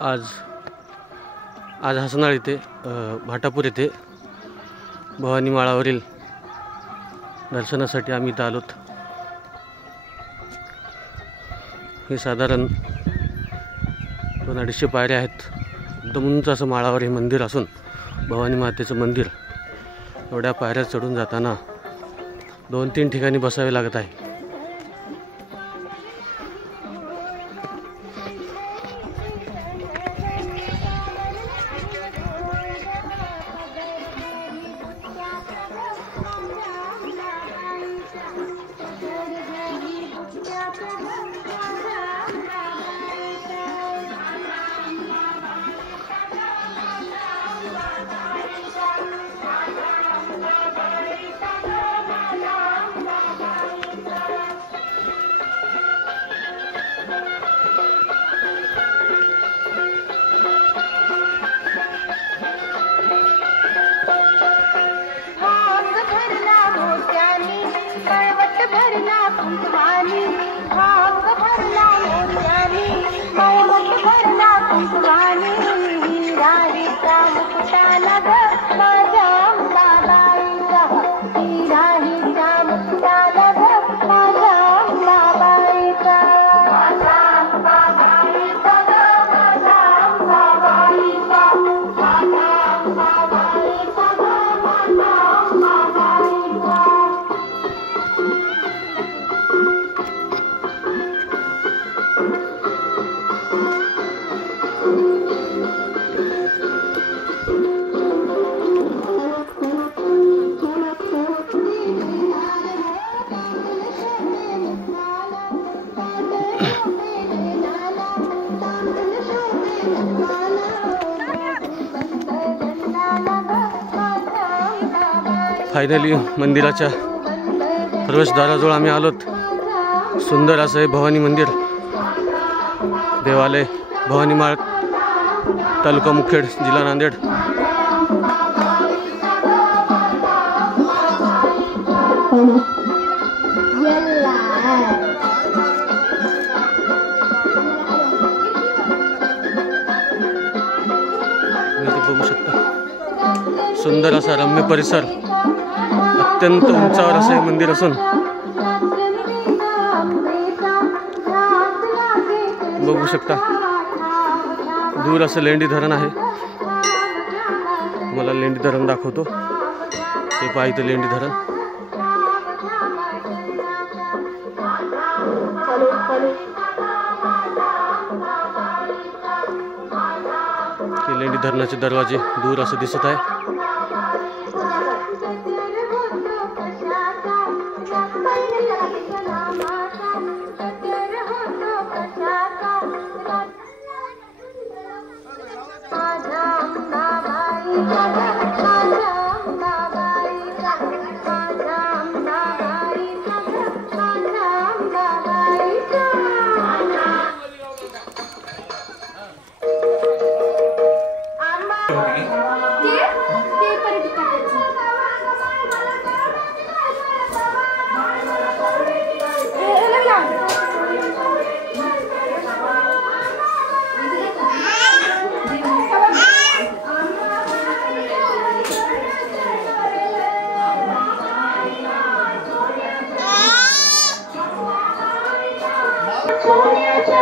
आज हसनाळ येथे भाटापूर येथे भवानी माळावरील दर्शनासाठी आम्ही इथं आलोत। हे साधारण 200-250 पायऱ्या आहेत। एकदम उंच असं माळावर हे मंदिर असून भवानी मातेचं मंदिर एवढ्या पायऱ्या चढून जाताना 2-3 ठिकाणी बसावे लागत आहे। फायनली मंदिराच्या प्रवेशद्वाराजवळ आम्ही आलोत। सुंदर असं हे भवानी मंदिर देवालय, भवानी माळ, तालुका मुखेड, जिल्हा नांदेड। बघू शकता सुंदर असा रम्य परिसर, अत्यंत उंचावर असं हे मंदिर असून बघू शकता दूर असं लेंडी धरण आहे। मला लेंडी धरण दाखवतो, ते पहा इथं लेंडी धरण। ते लेंडी धरणाचे दरवाजे दूर असं दिसत आहे। सोन्याच्या